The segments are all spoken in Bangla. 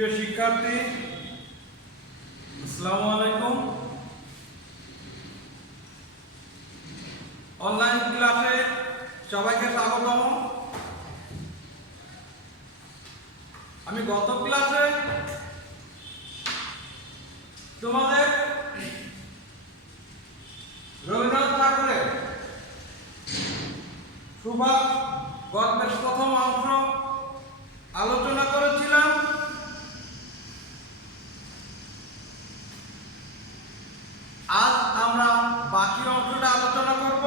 প্রিয় শিক্ষার্থী, আসসালামু আলাইকুম। অনলাইন ক্লাসে সবাইকে স্বাগতম। আমি গত ক্লাসে তোমাদের রবীন্দ্রনাথ ঠাকুরের সুভাষ গল্পের প্রথম অংশ আলোচনা করেছিলাম। আজ আমরা বাকি অংশটা আলোচনা করব।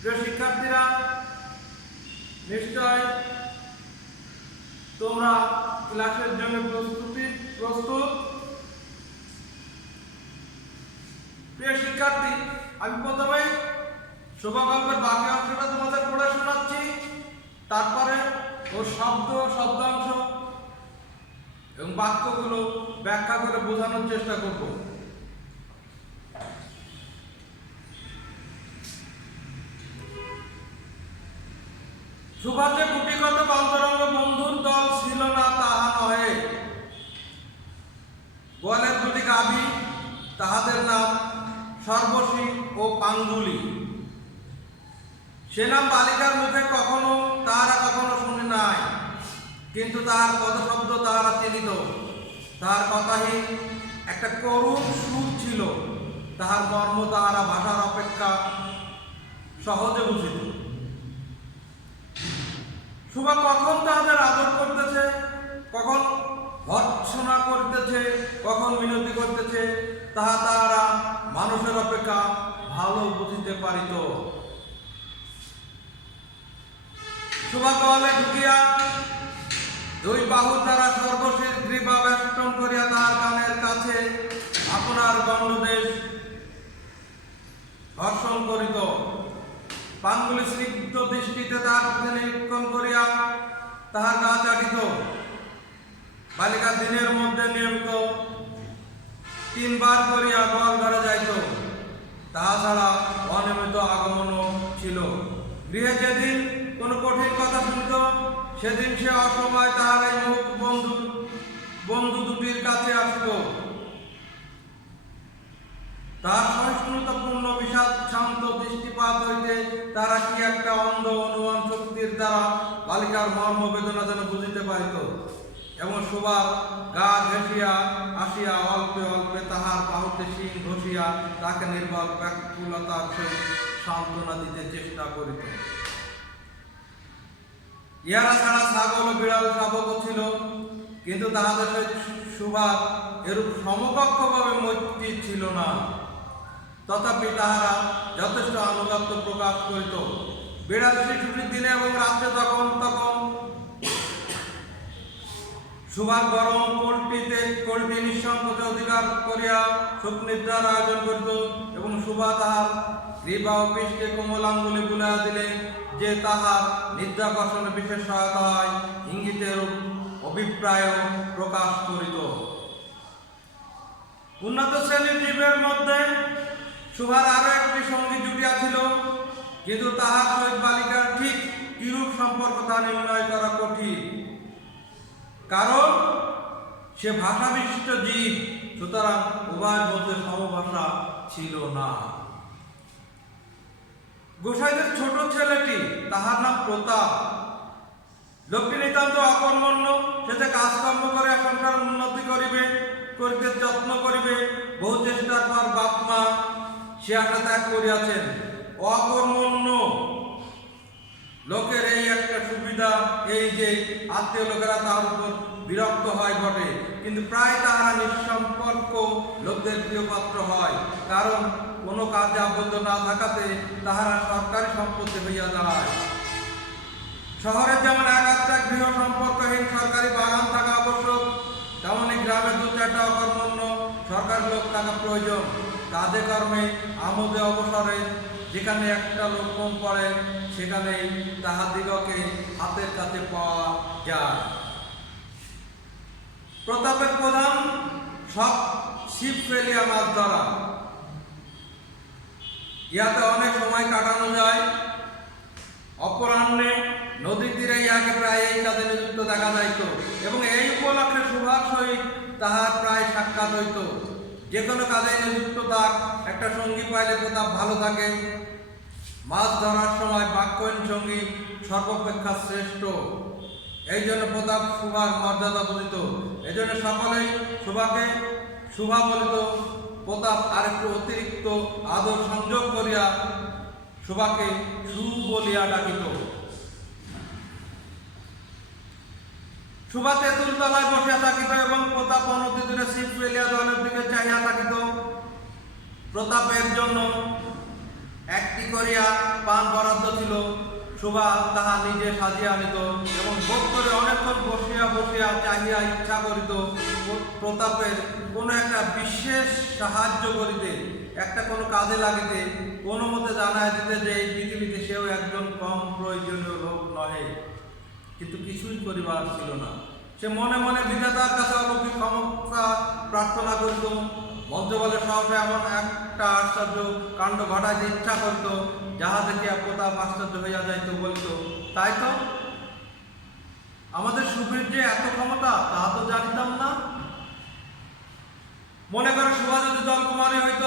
প্রিয় শিক্ষার্থীরা, নিশ্চয় তোমরা ক্লাসের জন্য প্রস্তুত। প্রিয় শিক্ষার্থী, আমি প্রথমে শোভাগল্পের বাকি অংশটা তোমাদের পড়ে শোনাচ্ছি, তারপরে ওর শব্দাংশ এবং বাক্যগুলো ব্যাখ্যা করে বোঝানোর চেষ্টা করব। সুভাষের গুটিগত অন্তরঙ্গ বন্ধুর দল ছিল না তাহা নহে। গোয়ালের দুটি গাভী, তাহাদের নাম সর্বশী ও পাঙ্গুলি। সে নাম বালিকার মুখে তাহারা কখনো শুনে নাই, কিন্তু তাহার পদশব্দ তাহারা চিনিত। তাহার কথাহীন একটা করুণ সুর ছিল, তাহার মর্ম তাহারা ভাষার অপেক্ষা সহজে বুঝিত। সুভা কখন তাহাদের আদর করতেছে, কখন ভর্ৎসনা করিতেছে, কখন মিনতি করতেছে, তাহারা মানুষের অপেক্ষা ভালো বুঝিতে পারিত। সুভা গোয়ালে ঢুকিয়া দুই বাহুর দ্বারা সর্বশেষ গ্রীবা বেষ্টন করিয়া তাহার কানের কাছে আপনার গণ্ডদেশ ঘর্ষণ করিত। পাঙ্গুলি স্নিগ্ধ দৃষ্টিতে তাহার নিরীক্ষণ করিয়া তাহার গা চাটিত। বালিকা দিনের মধ্যে নিয়মিত 3 বার করিয়া গোয়াল ঘরে যাইত। তাহা ছাড়া অনিয়মিত আগমনও ছিল। গৃহে যেদিন কোনো কঠিন কথা শুনিত, সেদিন সে অসময় তাহার এই বন্ধু দুটির কাছে আসিত। তাহার সহিষ্ণুতাপূর্ণ বিষাদ শান্ত দৃষ্টিপাত হইতে তারা কি একটা অন্ধ অনুমান শক্তির দ্বারা বালিকার মর্ম বেদনা যেন বুঝিতে পারিত, এবং সুভার গা ঘেঁষিয়া আসিয়া অল্পে অল্পে তাহার বাহুতে শিং ঘষিয়া তাকে নির্বাক ব্যাকুলতার সহিত সান্ত্বনা দিতে চেষ্টা করিত। ইহারা ছাড়া ছাগল ও বিড়াল শাবকও ছিল, কিন্তু তাহাদের সুভার এরূপ সমকক্ষভাবে মৈত্রী ছিল না। তথাপি তাহারা যথেষ্ট আনুগত্য প্রকাশ করিত। বিড়াল শিশুটির দিনে এবং রাত্রে তখন সুভার গরম কোলটি নিঃসংকোচে অধিকার করিয়া সুখনিদ্রার আয়োজন করিত, এবং সুভা তাহার গ্রীবা ও পৃষ্ঠে কোমল আঙ্গুলি বুলাইয়া দিলে যে তাহার নিদ্রাকর্ষণে বিশেষ সহায়তা হয়, ইঙ্গিতের অভিপ্রায় প্রকাশ করিত। উন্নত শ্রেণীর জীবের মধ্যে সুভার আরো একটি সঙ্গী জুটিয়াছিল, কিন্তু তাহার সহিত বালিকার ঠিক কিরূপ সম্পর্ক তা নির্ণয় করা কঠিন, কারণ সে ভাষাবিশিষ্ট জীব। সুতরাং উভয়ের মধ্যে সমভাষা ছিল না। গোসাইদের ছোট ছেলেটি, তাহার নাম প্রতাপ। লোকটি নিতান্ত অকর্মণ্য। সে যে কাজকর্ম করে সংসার উন্নতি করিতে যত্ন করিবে, বহু চেষ্টার পর বাপ মা সে আশা ত্যাগ করিয়াছেন। অকর্মণ্য লোকের এই একটা সুবিধা, এই যে আত্মীয় লোকেরা তাহার উপর বিরক্ত হয় বটে, কিন্তু প্রায় তাহারা নিঃসম্পর্ক লোকদের প্রিয় পাত্র হয়, কারণ কোনো কাজে আবদ্ধ না থাকাতে তাহারা সরকারি সম্পত্তি হইয়া দাঁড়ায়। শহরের যেমন একটা গৃহ সম্পর্কহীন সরকারি বাগান থাকা আবশ্যক, তেমনই গ্রামে 2-4টা অকর্মণ্য সরকারি লোক থাকা প্রয়োজন। কাজে কর্মে আমোদে অবসরে যেখানে একটা লোক কম পড়ে, সেখানেই তাহাদিগকে হাতের কাছে পাওয়া যায়। প্রতাপের প্রধান সব ছিপ ফেলিয়া মাছ ধরা। ইহাতে অনেক সময় কাটানো যায়। অপরাহ্নে নদীর তীরে ইহাকে প্রায় এই কাজে নিযুক্ত দেখা যাইত এবং এই উপলক্ষে সুভার সহিত তাহার প্রায় সাক্ষাৎ হইত। যে কোনো কাজে নিযুক্ত থাক, একটা সঙ্গী পাইলে প্রতাপ ভালো থাকে। মাছ ধরার সময় বাক্যহীন সঙ্গী সর্বাপেক্ষা শ্রেষ্ঠ। এই জন্য প্রতাপ সুভার মর্যাদা বুঝিত। এই জন্য সকলেই সুভাকে সুভা বলিত। প্রতাপ আরেকটু অতিরিক্ত আদর সংযোগ করিয়া সুভাকে সু বলিয়া ডাকিত। সুভা তেঁতুল তলায় বসিয়া থাকিত এবং প্রতাপ অনতি দূরে ছিপ ফেলিয়া জলের দিকে চাহিয়া থাকিত। প্রতাপের জন্য একটি করিয়া পান বরাদ্দ ছিল। সুভা তাহা নিজে সাজিয়া আনিত এবং বোধ করে অনেকক্ষণ বসিয়া বসিয়া চাহিয়া ইচ্ছা করিত প্রতাপের কোনো একটা বিশেষ সাহায্য করিতে, একটা কোনো কাজে লাগিতে, কোনো মতে জানায় দিতে যে এই পৃথিবীতে সেও একজন কম প্রয়োজনীয় লোক নহে। কিন্তু কিছুই করিবার ছিল না। সে মনে মনে বিধাতার কাছে অলৌকিক ক্ষমতা প্রার্থনা করিত। মন্ত্র বলে সহসা এমন একটা আশ্চর্য কাণ্ড ঘটাইতে ইচ্ছা করিত, যাহা দেখিয়া প্রতাপ আশ্চর্য হইয়া যাইত, বলিত, তাই তো, আমাদের সুবীর যে এত ক্ষমতা, তাহা তো জানিতাম না। মনে করে সুভা যদি জলকুমারী হইত,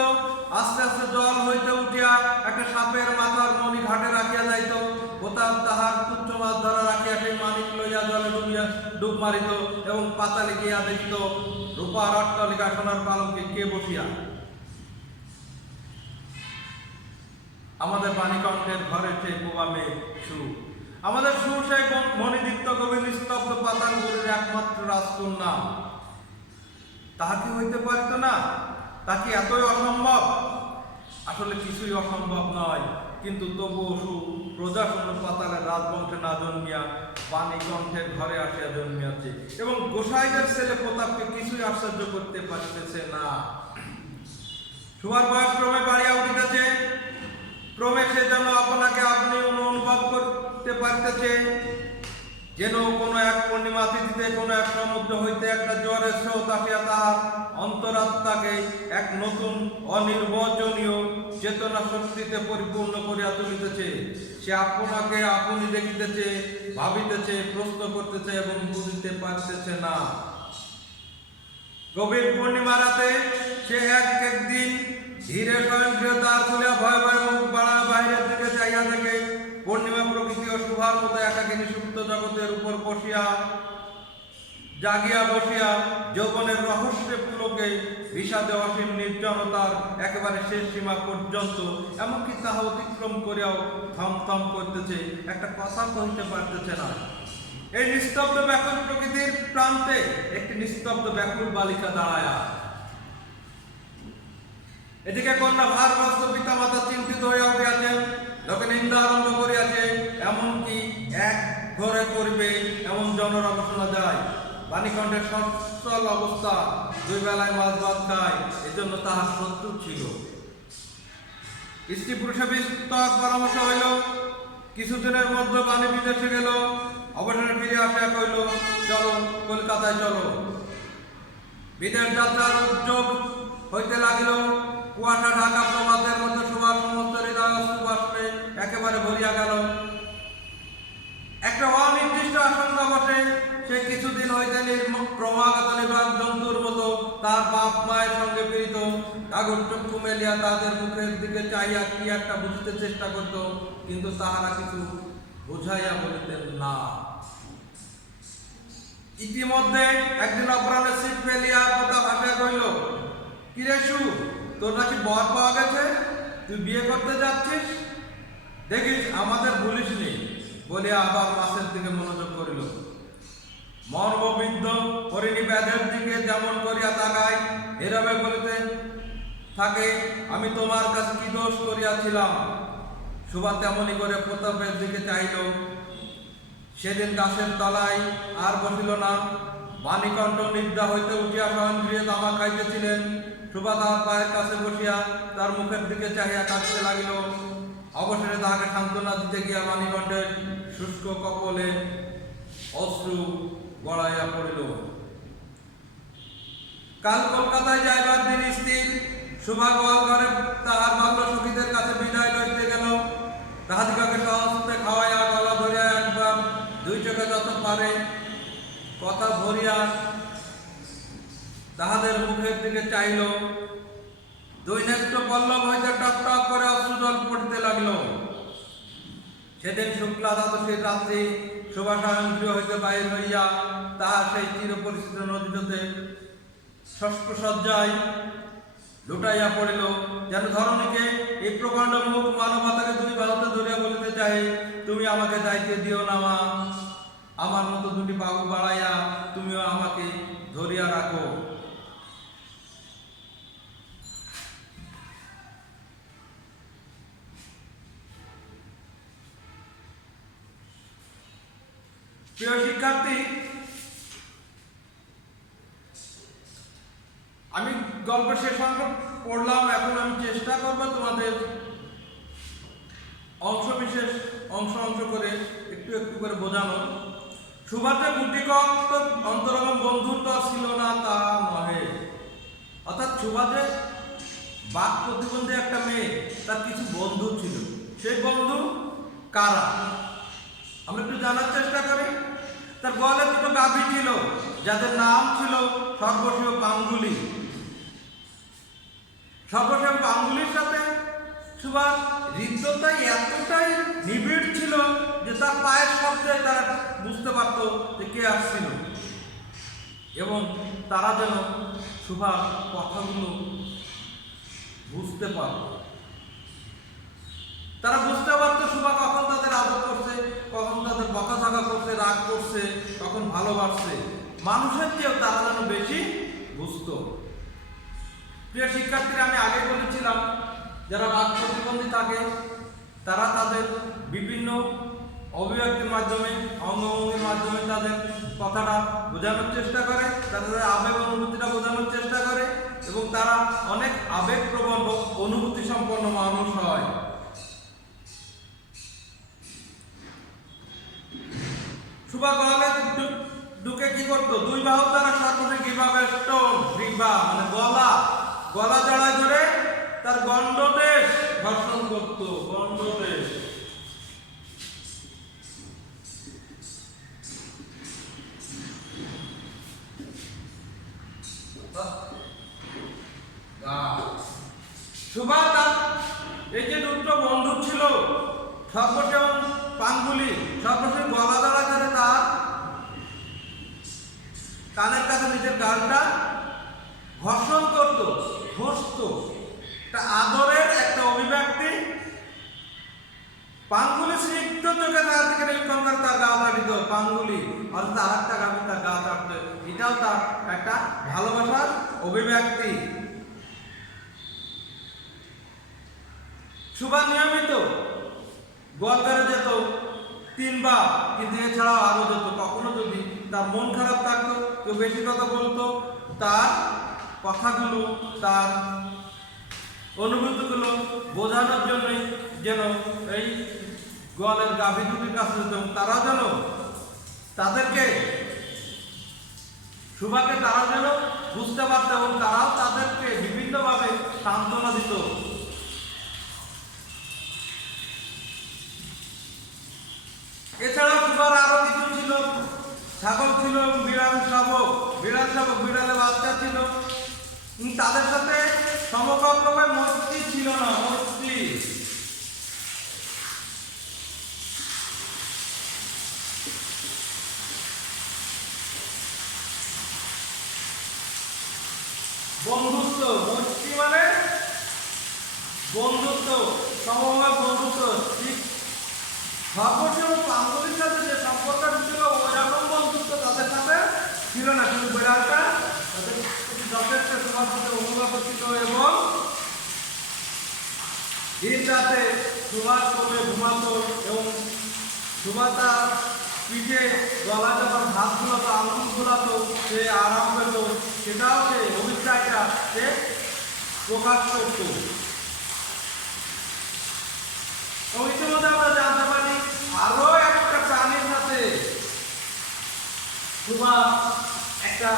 আস্তে আস্তে জল হইতে উঠিয়া একটা সাপের মাথার মণি ঘাটে রাখিয়া যাইত। প্রতাপ তাহার তুচ্ছ মাছ ধরা রাখিয়া সেই মানিক লইয়া জলে ডুব মারিত এবং পাতালে গিয়া দেখিত রূপার অট্টালিকা সোনার পালঙ্কে কে বসিয়া। আমাদের বাণীকণ্ঠের ঘরের সেই বোবা মেয়ে সু, আমাদের সু সেই মণিদীপ্ত কবি নিস্তব্ধ পাতালগুলির একমাত্র রাজকন্যা। তাহা কি হইতে পারিত না? তা কি এতই অসম্ভব? আসলে কিছুই অসম্ভব নয়, কিন্তু তবুও সু প্রজাশূন্য পাতালের রাজবংশে না জন্মিয়া বাণীকণ্ঠের ঘরে আসিয়া জন্মিয়াছে এবং গোসাইদের ছেলে প্রতাপকে কিছুই আশ্চর্য করতে পারিতেছে না। সুভার বয়স ক্রমে বাড়িয়া উঠিতেছে। ক্রমে সে যেন আপনাকে আপনি অনুভব করতে পারিতেছে, যেন কোনো এক পূর্ণিমা তিথিতে কোনো এক সমুদ্র হইতে একটা জোয়ারের স্রোত আসিয়া তাহার অন্তরাত্মাকে এক নতুন অনির্বচনীয় চেতনা শক্তিতে পরিপূর্ণ করিয়া তুলিতেছে। সে আপনাকে আপনি দেখিতেছে, ভাবিতেছে, প্রশ্ন করতেছে এবং বুঝিতে পারতেছে না। গভীর পূর্ণিমা রাতে সে একদিন ধীরে স্বয়ংক্রিয় দ্বার খুলিয়া ভয় ভয় মুখ বাড়া বাইরের দিকে চাইয়া দেখে পূর্ণিমা প্রকৃতি ও সুভার মতো একাকিনী সুপ্ত জগতের উপর বসিয়া জাগিয়া বসিয়া যৌবনের রহস্যে পুলকে বিষাদে অসীম নির্জনতার একেবারে শেষ সীমা পর্যন্ত, এমনকি তাহা অতিক্রম করিয়াও থমথম করতেছে, একটা কথা কহিতে পারতেছে না। এই নিস্তব্ধ ব্যাকুল প্রকৃতির প্রান্তে একটি নিস্তব্ধ ব্যাকুল বালিকা দাঁড়ায়া। এদিকে কন্যা ভারগ্রস্ত পিতা মাতা চিন্তিত হইয়া উঠিয়াছেন, লোকে নিন্দা আরম্ভ করিয়াছে, এমনকি এক ঘরে করবে এমন জনরব শোনা যায়। বাণীকণ্ঠের সচ্ছল অবস্থা, দুই বেলায় মাছ ভাত খায়, এজন্য তাহার শত্রু ছিল। স্ত্রী পুরুষে বিস্তর পরামর্শ হইল। কিছুদিনের মধ্যে বাণী বিদেশে গেল। অবসরে ফিরে আসিয়া কইল, চলো কলকাতায় চলো। বিদেশ যাত্রার উদ্যোগ হইতে লাগিল। কুয়াশা ঢাকা প্রভাতের মধ্যে সবার সমস্ত হৃদয় অশ্রুবাষ্পে একেবারে ভরিয়া গেল। একটা অনির্দিষ্ট আশঙ্কা বসে। সে কিছুদিন হইতে ক্রমাগত নির্বাক জন্তুর মতো তার বাপ মায়ের সঙ্গে পীড়িত। কাগজ চক্ষু মেলিয়া তাদের মুখের দিকে চাইয়া কি একটা বুঝতে চেষ্টা করত, কিন্তু তাহারা কিছু বুঝাইয়া বলিতেন না। ইতিমধ্যে একদিন অপরাহ্নে ছিপ ফেলিয়া প্রতাপ হাসিয়া কইল, কিরে সু, তোর নাকি বর পাওয়া গেছে, তুই বিয়ে করতে যাচ্ছিস? দেখিস আমাদের ভুলিস নি বলিয়া আবার মাছের দিকে মনোযোগ করিল। মর্মবিদ্ধ হরিণী ব্যাধের দিকে যেমন করিয়া তাকায়, এরবে বলিতে থাকে, আমি তোমার কাছে কি দোষ করিয়াছিলাম? সুভা তেমনি করে প্রতাপের দিকে চাইল। সেদিন গাছের তলায় আর বসিল না। বাণীকণ্ঠ নিদ্রা হইতে উঠিয়া স্বয়ংক্রিয় তামাক খাইতেছিলেন। সুভা তাহার পায়ের কাছে বসিয়া তার মুখের দিকে চাহিয়া কাঁদতে লাগিল। অবসরে তাহাকে সান্ত্বনা দিতে গিয়া বাণীকণ্ঠের শুষ্ক কপলে অশ্রু গড়াইয়া পড়িল। কাল কলকাতায় যাইবার দিন স্থির। সুভা গোয়াল ঘরে তাহার বাল্য সখীদের কাছে বিদায় লইতে গেল। তাহাদিগকে সহস্তে খাওয়াইয়া গলা ধরিয়া একবার যত পারে কথা ভরিয়া তাহাদের মুখের দিকে চাইল। দৈন্যত্ব পল্লব হইতে টক টক করে অশ্রুজল পড়তে লাগলো। সেদিন শুক্লা দ্বাদশীর রাত্রি শোভাশয়ন গৃহ হইতে বাহির হইয়া তাহা সেই চিরপরিচিত নদীতে ষষ্ঠ সজ্জায় লুটাইয়া পড়িল। যেন ধরণীকে এই প্রকাণ্ড মুখ মানবতাকে দুই বাহুতে ধরিয়া বলিতে চাহে, তুমি আমাকে যাইতে দিও না মা, আমার মতো দুটি বাহু বাড়াইয়া তুমিও আমাকে ধরিয়া রাখো। প্রিয় শিক্ষার্থী, আমি গল্প শেষ অংশ পড়লাম। এখন আমি চেষ্টা করব তোমাদের অংশ বিশেষ অংশ করে একটু একটু করে বোঝানো। সুভাষের গুটিকক অন্তরঙ্গ বন্ধুত্ব ছিল না তা নহে। অর্থাৎ সুভাষের বাক প্রতিবন্ধী একটা মেয়ে, তার কিছু বন্ধু ছিল। সেই বন্ধু কারা আমরা একটু জানার চেষ্টা করি। তার গলে দুটো গাভী ছিল যাদের নাম ছিল সর্বস্ব পাঙ্গুলি। সর্বস্ব পাঙ্গুলির সাথে সুভাষ হৃদ্যতাই এতটাই নিবিড় ছিল যে তার পায়ের শব্দে তারা বুঝতে পারত যে কে আসছিল, এবং তারা যেন সুভাষ কথাগুলো বুঝতে পারত। তারা বুঝতে পারতো সুভা কখন তাদের আদর করছে, কখন তাদের বকাঝকা করছে, রাগ করছে, কখন ভালোবাসছে। মানুষের চেয়েও তারা যেন বেশি বুঝতো। প্রিয় শিক্ষার্থীরা, আমি আগে বলেছিলাম যারা বাক প্রতিবন্ধী থাকে তারা তাদের বিভিন্ন অভিব্যক্তির মাধ্যমে, অঙ্গভঙ্গির মাধ্যমে তাদের কথাটা বোঝানোর চেষ্টা করে, তাদের আবেগ অনুভূতিটা বোঝানোর চেষ্টা করে, এবং তারা অনেক আবেগপ্রবণ অনুভূতি সম্পন্ন মানুষ হয়। সুভা গলায় ঢুকে কি করতো? দুই বাহু দ্বারা সর্বদা কিভাবে স্টোন গ্রীবা মানে গলা জড়ায় ধরে তার গণ্ডদেশ ঘর্ষণ করত। গণ্ডদেশ সুভা তার এই যে দুটো বন্ধু ছিল সর্বস্ব এবং পাঙ্গুলি, সর্বস্ব গলা জড়ায় ধরে তার কানের কাছে নিজের গালটা ঘর্ষণ করত, ঘষত। এটা আদরের একটা অভিব্যক্তি। পাঙ্গুলি স্নিগ্ধ চোখে তার দিকে নিরীক্ষণ করে তার গা চাটিত। পাঙ্গুলি অর্থাৎ আর একটা গাভী তার গা চাটত, এটাও তার একটা ভালোবাসার অভিব্যক্তি। সুভা নিয়মিত গোয়ালঘরে যেত 3 বার, কিন্তু এছাড়াও আরো যেত। কখনো যদি তার মন খারাপ থাকতো, কেউ বেশি কথা বলতো, তার কথাগুলো, তার অনুভূতিগুলো বোঝানোর জন্যই যেন এই গোয়ালের গাভী দুটির কাছে যেত। তারা যেন তাদেরকে, সুভাকে তারা যেন বুঝতে পারত এবং তারাও তাদেরকে বিভিন্নভাবে সান্ত্বনা দিত। এছাড়াও সুভার আরো কিছু ছিল। ছাগল ছিল, বিড়াল শাবক, বিড়ালের বাচ্চা ছিল। তাদের সাথে সমকক্ষভাবে মৈত্রী ছিল না, মৈত্রী। বন্ধুত্ব, মৈত্রী মানে বন্ধুত্ব, সমভাব বন্ধুত্ব। ঠিক সর্বস্ব এবং পাঙ্গুলির সাথে যে সম্পর্কটা ছিল ওইরকম বন্ধুত্ব তাদের সাথে ছিল না। কিন্তু বিড়ালটা তাদের যথেষ্ট তোমার সাথে অনুভব ছিল, এবং দিন রাতে সুভাষ করে ঘুমাতো, এবং সুভাষ তার পিঠে গলা যখন হাত ঘুলাতো, আঙুল ঘুলাতো, সে আরাম পেত। সেটাও সে অভিপ্রায়টা সে প্রকাশ করত। ইতিমধ্যে আমরা জানতে পারি আরো একটা প্রাণীর সাথে সুভাষ একটা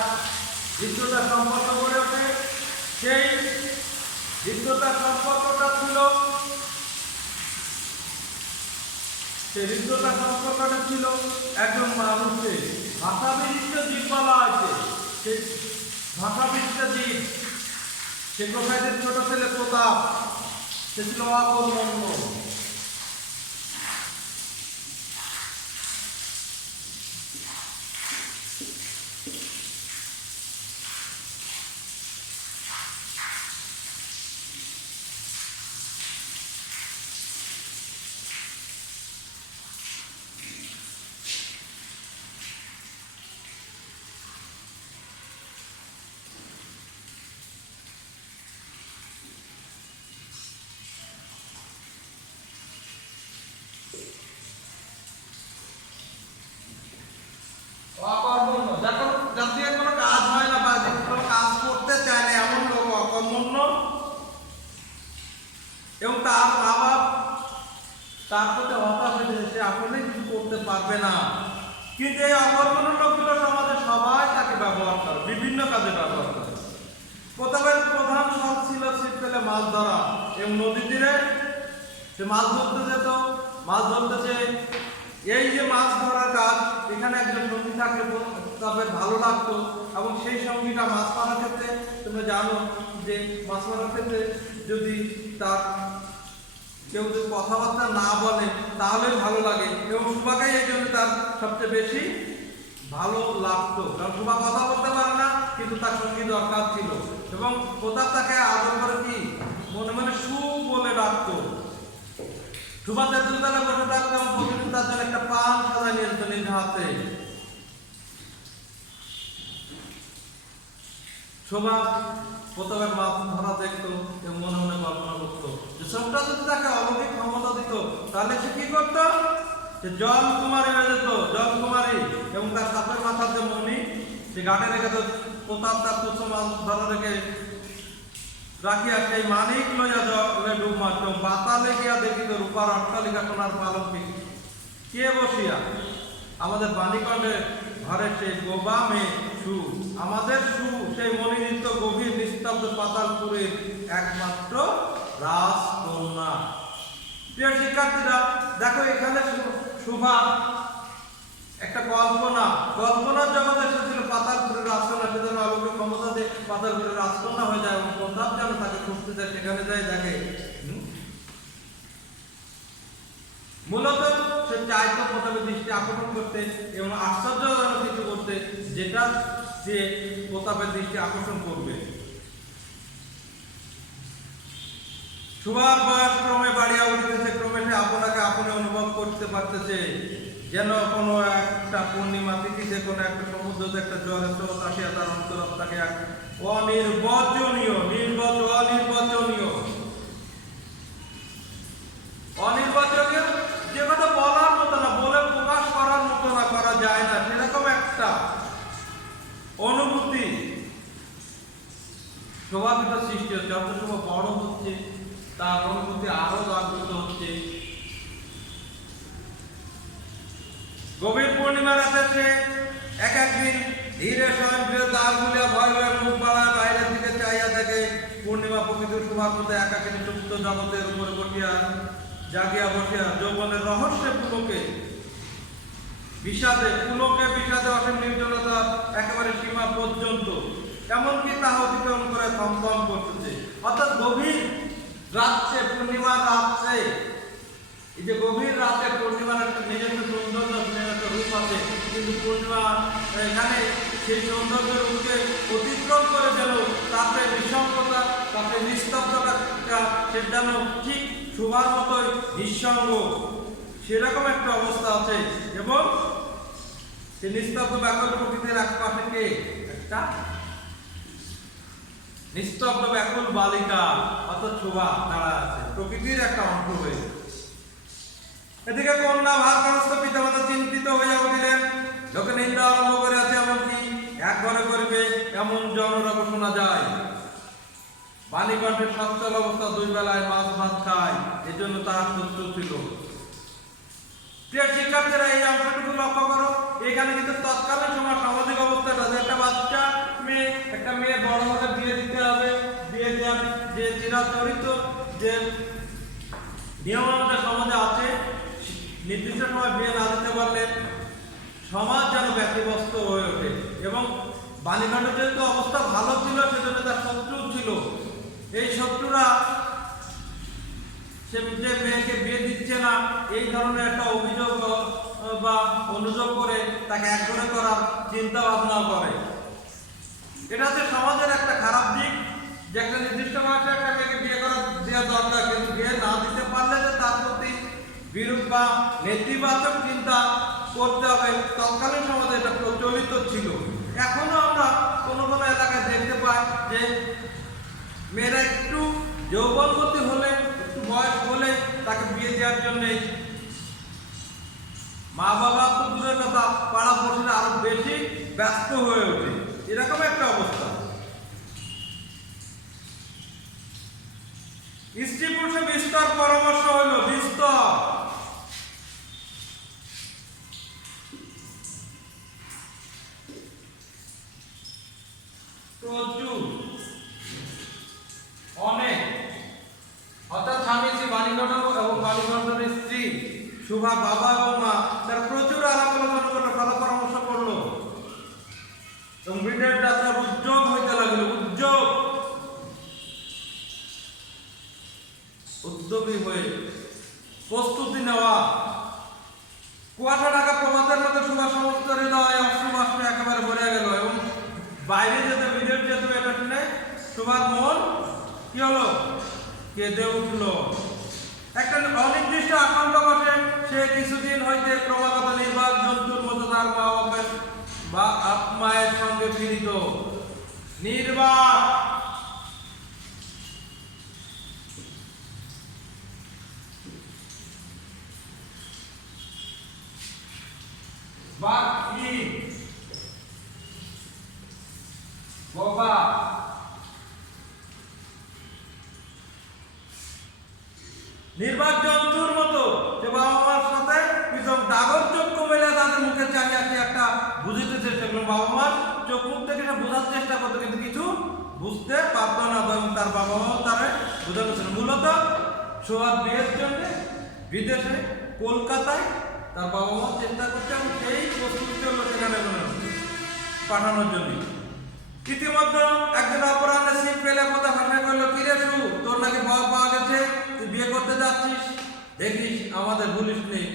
হৃদ্যতার সম্পর্ক গড়ে ওঠে। সেই হৃদ্যতার সম্পর্কটা ছিল সেই হৃদ্যতা সম্পর্কটা ছিল একজন মানুষের। ভাষা বিশিষ্ট জীব বলা হয়েছে, সেই ভাষা বিশিষ্ট জীব। সে প্রসাদের ছোট ছেলে প্রতাপ, সে ছিল অকর্মণ্য। অকর্মণ্য, যার দিয়ে কোনো কাজ হয় না বা কোনো কাজ করতে চায় না, এমন লোক অকর্মণ্য। এবং তার মা বাপ তার প্রতি হতাশ হয়েছে, সে আসলে কিছু করতে পারবে না। কিন্তু এই অকর্মণ্য লোকগুলো সমাজে সবাই তাকে ব্যবহার করে, বিভিন্ন কাজে ব্যবহার করে। প্রথমের প্রধান শখ ছিল ছিপ ফেলে মাছ ধরা, এবং নদী তীরে সে মাছ ধরতে যেত। মাছ ধরতে যেয়ে এই যে মাছ ধরার কাজ, এখানে একজন সঙ্গী থাকলে তবে ভালো লাগতো। এবং সেই সঙ্গীটা মাছ মারার ক্ষেত্রে, তোমরা জানো যে মাছ মারার ক্ষেত্রে যদি তার কেউ যদি কথাবার্তা না বলে তাহলে ভালো লাগে। এবং সুভাকেই এই জন্য তার সবচেয়ে বেশি ভালো লাগতো, কারণ সুভা কথা বলতে পারে না, কিন্তু তার সঙ্গী দরকার ছিল। এবং প্রতাপ তাকে আদর করে কি মনে মনে সু বলে ডাকতো। সুভা তেঁতুলতলায় বসে থাকতো এবং প্রতিদিন তার জন্য একটা পান সাজা নিয়ে যেত নিজ হাতে। শোভা প্রতাপের মাছ ধরা দেখতো এবং মনে মনে কল্পনা করতো যে সবটা যদি তাকে অলৌকিক ক্ষমতা দিত, তাহলে সে কি করতো, যে জল কুমারী হয়ে যেত, জল কুমারী। এবং তার সাপের মাথার যে মণি, সে ঘাটে রেখে তো প্রতাপ তার তুচ্ছ মাছ ধরা রেখে রাখিয়া সেই মানিক লইয়া জলে ডুব মারত। পাতালে গিয়া দেখিত রূপার অট্টালিকা সোনার পালঙ্কে কে বসিয়া, আমাদের বাণীকণ্ডের ঘরে সেই গোবা মেয়ে সু, আমাদের সু সেই মণিনিত্য গভীর নিস্তব্ধ পাতালপুরের একমাত্র রাজকন্যা। প্রিয় শিক্ষার্থীরা, দেখো এখানে শোভা একটা কল্পনার জগতে এসেছিল পাতালপুরের রাজকন্যা। সে যেন অলৌকিক ক্ষমতা দিয়ে পাতালপুরের রাজকন্যা হয়ে যায় এবং প্রতাপ যেন তাকে খুঁজতে যায়, সেখানে যায় দেখে। মূলত সে চাইতো প্রতাপের দৃষ্টি আকর্ষণ করতে এবং আশ্চর্যজনক কিছু করতে, যেটা যে প্রতাপের দৃষ্টি আকর্ষণ করবে। সুভার বয়স ক্রমে বাড়িয়া উঠতেছে, ক্রমে সে আপনাকে আপনি অনুভব করতে পারতেছে, যেন কোনো একটা পূর্ণিমা তিথিতে কোনো একটা সমুদ্রতে একটা জলের স্রোত আসিয়া তার অন্তরাত্মাকে এক অনির্বচনীয় যে কথা বলার মতো না, বলে প্রকাশ করার মতো না, করা যায় না, সেরকম একটা অনুভূতি স্বভাবিত সৃষ্টি হচ্ছে। যত সময় বড় হচ্ছে তার অনুভূতি আরো জাগ্রত হচ্ছে। গভীর পূর্ণিমা রাতে সে একদিন ধীরে স্বয়ংক্রিয় দ্বার খুলিয়া ভয় ভয়ে মুখ বাড়ায় বাইরের দিকে চাইয়া দেখে পূর্ণিমা প্রকৃত সুমার মধ্যে একাকিনী সুপ্ত জগতের উপরে বসিয়া জাগিয়া বসিয়া যৌবনের রহস্যে বিষাদে অসীম নির্জনতা একেবারে সীমা পর্যন্ত, এমনকি তাহা অতিক্রম করে থমথম করতেছে। অর্থাৎ গভীর রাত্রে, পূর্ণিমার রাত্রে, এই যে গভীর রাতে পূর্ণিমার একটা নিজস্ব সৌন্দর্য, একটা রূপ আছে, কিন্তু পূর্ণিমা এখানে সেই সৌন্দর্য রূপকে অতিক্রম করে গেল তাতে নিঃসঙ্গতা, তাতে নিস্তব্ধতা, সে যেন ঠিক শোভার মতোই নিঃসঙ্গ, সেরকম একটা অবস্থা আছে। এবং সে নিস্তব্ধ ব্যাকুল প্রকৃতির এক পাশে কে একটা নিস্তব্ধ ব্যাকুল বালিকা, অর্থাৎ শোভা দাঁড়া আছে, প্রকৃতির একটা অংশ হয়ে। এদিকে কন্যা ভারগ্রস্ত পিতামাতা চিন্তিত হইয়া উঠিলেন। লোকে নিন্দা আরম্ভ করে আছে, এমনকি এক ঘরে করিবে এমন জনরব শোনা যায়। বাণীকণ্ঠের সচ্ছল অবস্থা, দুই বেলায় মাছ ভাত খায়, এজন্য তার শত্রু ছিল। প্রিয় শিক্ষার্থীরা, এই অংশটুকু লক্ষ্য করো। এখানে কিন্তু তৎকালীন সময় সামাজিক অবস্থাটা, একটা মেয়ে বড় হলে বিয়ে দিতে হবে, বিয়ে দেওয়ার যে চিরাচরিত যে নিয়ম আমাদের সমাজে আছে, নির্দিষ্ট সময় বিয়ে না দিতে পারলে সমাজ যেন ব্যতিব্যস্ত হয়ে ওঠে। এবং বাণীখণ্ডের যেহেতু অবস্থা ভালো ছিল, সেজন্য তার শত্রু ছিল। এই শত্রুরা সে যে মেয়েকে বিয়ে দিচ্ছে না, এই ধরনের একটা অভিযোগ বা অনুযোগ করে তাকে একঘরে করার চিন্তা ভাবনা করে। এটা হচ্ছে সমাজের একটা খারাপ দিক, যে একটা নির্দিষ্ট বয়সে একটা মেয়েকে বিয়ে করা দেওয়া দরকার, কিন্তু বিয়ে না দিতে পারলে যে তার প্রতি বিরূপ বা নেতিবাচক চিন্তা করতে হবে, তৎকালীন সমাজে এটা প্রচলিত ছিল। এখনো আমরা কোনো কোনো এলাকায় দেখতে পাই যে মেয়েরা একটু যৌবনবতী হলে, একটু বয়স হলে তাকে বিয়ে দেওয়ার জন্য মা বাবা তো দূরের কথা, পাড়া পড়শিরা আরো বেশি ব্যস্ত হয়ে ওঠে। এরকম একটা অবস্থা। স্ত্রী পুরুষের বিস্তর পরামর্শ হলো, বিস্তর প্রচুর, অনেক, অর্থাৎ স্বামী শ্রী বাণীখণ্ড এবং বাণীখণ্ডের স্ত্রী সুভা, বাবা এবং মা, তারা প্রচুর আলাপ আলোচনা করলো, ভালো পরামর্শ করলো এবং বিদের যাত্রার উদ্যোগ হইতে লাগলো। উদ্যোগী হয়ে প্রস্তুতি নেওয়া। কুয়াশা ঢাকা প্রভাতের মতো সুভা সমস্ত হৃদয় অশ্রুবাষ্পে একেবারে ভরে গেল এবং বাইরে যেতে, বিদেশ যেতে, এটা শুনে সুভার মন কি হলো? কেঁদে উঠল। একটা অনির্দিষ্ট আশঙ্কা বসে সে কিছুদিন হইতে ক্রমাগত নির্বাক জন্তুর মতো তার মা বাপের বা আত্মায়ের সঙ্গে ফিরিত। নির্বাক, বোবা, নির্বাক জন্তুর মতো সে বাবা মার সাথে কিছু ডাগর চক্ষু মেলে তাদের মুখে চাহিয়ে আছে একটা বুঝিতে চেষ্টা করলো। বাবা মার চোখ মুখ থেকে সে বোঝার চেষ্টা করতো, কিন্তু কিছু বুঝতে পারতো না এবং তার বাবা মাও তারা বোঝানো ছিল। মূলত সোহার বিয়ের জন্য বিদেশে কলকাতায় তার বাবা মা চেষ্টা করছে এবং সেই প্রস্তুতি চললো সেখানে পাঠানোর জন্য। ইতিমধ্যে একদিন অপরাহ্নে সিং পেলে কথা ভাষা করলো, কিরে সু, তোর নাকি বাবা পাওয়া গেছে, তুই বিয়ে করতে যাচ্ছিস, দেখিস আমাদের ভুলিস নেই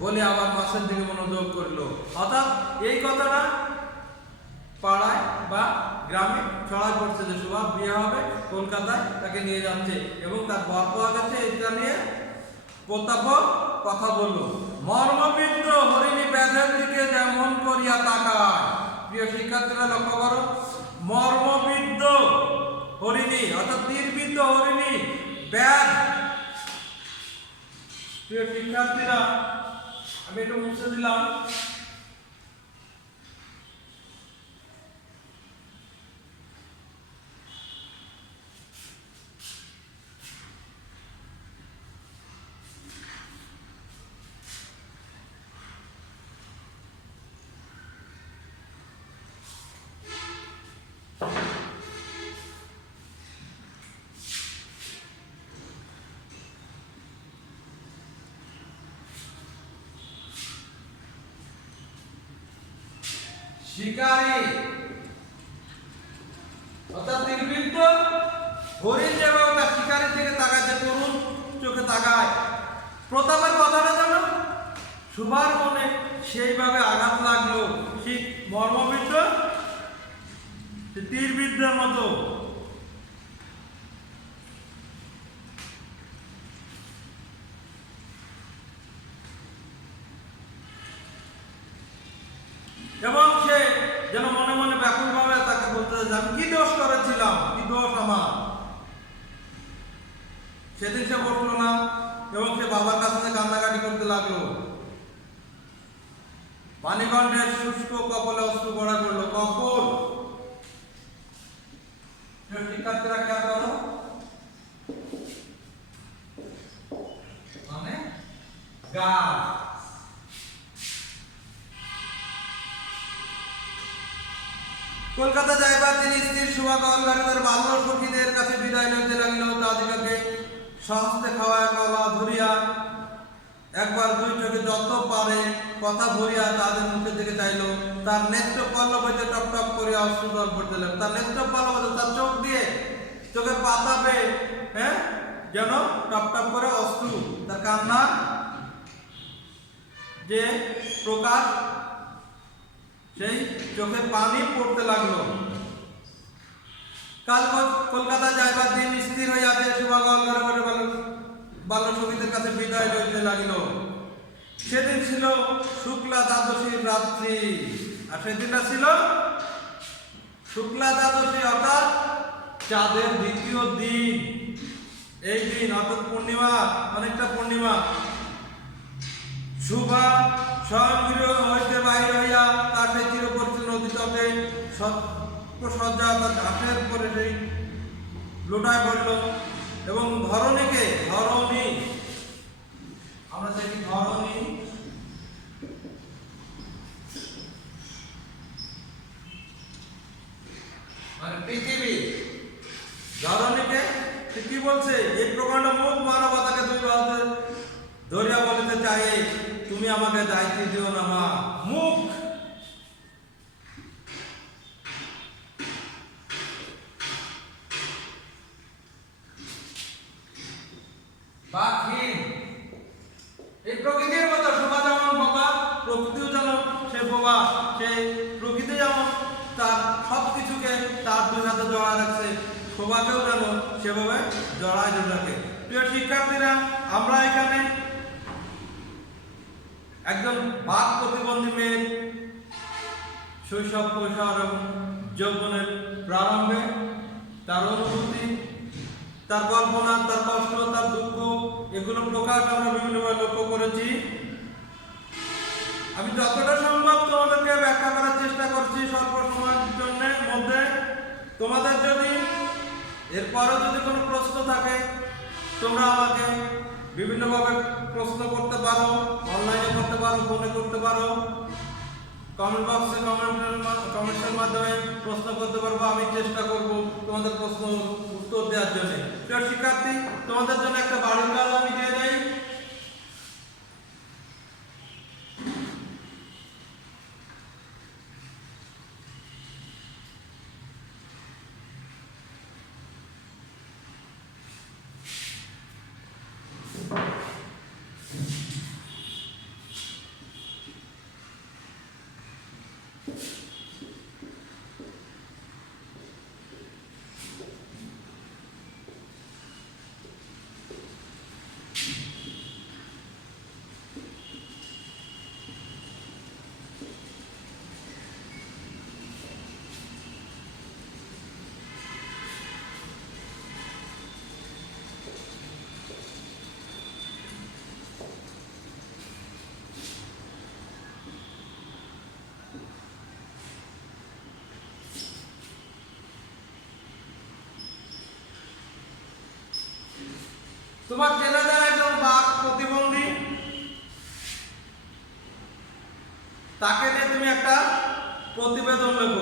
বলে আবার মাসের দিকে মনোযোগ করলো। অর্থাৎ এই কথাটা পাড়ায় বা গ্রামে ছড়ায় পড়ছে যে সুভা বিয়ে হবে, কলকাতায় তাকে নিয়ে যাচ্ছে এবং তার বর পাওয়া গেছে, এটা নিয়ে প্রতাপ কথা বললো। মর্মবিদ্ধ হরিণী ব্যাধের দিকে যেমন করিয়া তাকায়। প্রিয় শিক্ষার্থীরা লক্ষ্য করো, মর্মবিদ্ধ হরিণী অর্থাৎ তীরবিদ্ধ হরিণী ব্যাধ। প্রিয় শিক্ষার্থীরা, আমি একটু মুছে দিলাম। শিকারী অর্থাৎ তীরবিদ্ধ হরিণ যেভাবে তার শিকারীর দিকে তাকায়, যে তরুণ চোখে তাকায়, প্রতাপের কথাটা যেন সুভার মনে সেইভাবে আঘাত লাগলো, ঠিক মর্মবিদ্ধ তীরবিদ্ধের মতো। এবং সে যেন মনে মনে ব্যাকুল ভাবে তাকে বলতে, আমি কি দোষ করেছিলাম, কি দোষ আমার। সেদিন সে বসলো না এবং সে বাবার কাছে কান্নাকাটি করতে লাগলো। বাণীখণ্ডের শুষ্ক কপলে অশ্রু গড়া করলো। কপল, শিক্ষার্থীরা খেয়াল করো, মানে গাল। কলকাতা যাইবার তিনি স্ত্রীর শুভাকালগারীদের বাল্য সখীদের কাছে বিদায় লইতে লাগিল। তাদিগকে সহস্তে খাওয়ায় কলা ধরিয়া একবার দুই চোখে যত পারে কথা ভরিয়া তাদের মুখের দিকে চাইল, তার নেত্র পল্লব হইতে টপ টপ করিয়া অশ্রু জল পড়তে লাগলো। তার নেত্র পল্লব হইতে, তার চোখ দিয়ে, চোখের পাতা পেয়ে যেন টপ টপ করে অশ্রু, তার কান্না যে প্রকাশ, সেই চোখের পানি পড়তে লাগলো। কাল কলকাতা যাইবার দিন স্থির হইয়াছে, শুভাগল ঘরে ঘরে বাল্য সখীদের কাছে বিদায় লইতে লাগিল। সেদিন ছিল শুক্লা দ্বাদশীর রাত্রি, আর সেদিনটা ছিল শুক্লা দ্বাদশী, অর্থাৎ চাঁদের দ্বিতীয় দিন। এই দিন অর্থাৎ পূর্ণিমা, অনেকটা পূর্ণিমা। শুভা স্বয়ংগৃহ হইতে বাহির হইয়া তার সেই চিরপরিচিত নদী তটে সজ্জা তার ঘাটের পরে সেই লোটায় পড়ল এবং ধরণীকে, ধরণী আমরা দেখি ধরণী মানে পৃথিবী, ধরণীকে কি বলছে? এই প্রকাণ্ড মুখ মানবতাকে দুই বাহুতে ধরিয়া বলিতে চাই, তুমি আমাকে দায়িত্ব দিও না মা। মুখ বাকহীন, এই প্রকৃতির মতো শোভা যেমন বোবা, প্রকৃতিও যেন সে বোবা, সেই প্রকৃতি যেমন তার সবকিছুকে তার দুই হাতে জড়ায় রাখছে, শোভাকেও যেন সেভাবে জড়ায় ধরে রাখে। প্রিয় শিক্ষার্থীরা, আমরা এখানে একজন বাক প্রতিবন্ধী মেয়ের শৈশব, কৈশোর এবং যৌবনের প্রারম্ভে তার অনুভূতি, তার কল্পনা, তার কষ্ট, তার দুঃখ, এগুলো প্রকাশ আমরা বিভিন্নভাবে লক্ষ্য করেছি। আমি যতটা সম্ভব তোমাদেরকে ব্যাখ্যা করার চেষ্টা করছি স্বল্প সময়ের মধ্যে। তোমাদের যদি এরপরও যদি কোনো প্রশ্ন থাকে, তোমরা আমাকে বিভিন্নভাবে প্রশ্ন করতে পারো, অনলাইনে করতে পারো, ফোনে করতে পারো, কমেন্ট বক্সে কমেন্টের মাধ্যমে প্রশ্ন করতে পারবো। আমি চেষ্টা করব তোমাদের প্রশ্ন উত্তর দেওয়ার জন্য। প্রিয় শিক্ষার্থী, তোমাদের জন্য একটা বাড়ির কাজ আমি দিয়ে দেই। তোমার চেনা জানা একজন বাক প্রতিবন্ধী, তাকে নিয়ে তুমি একটা প্রতিবেদন লেখো।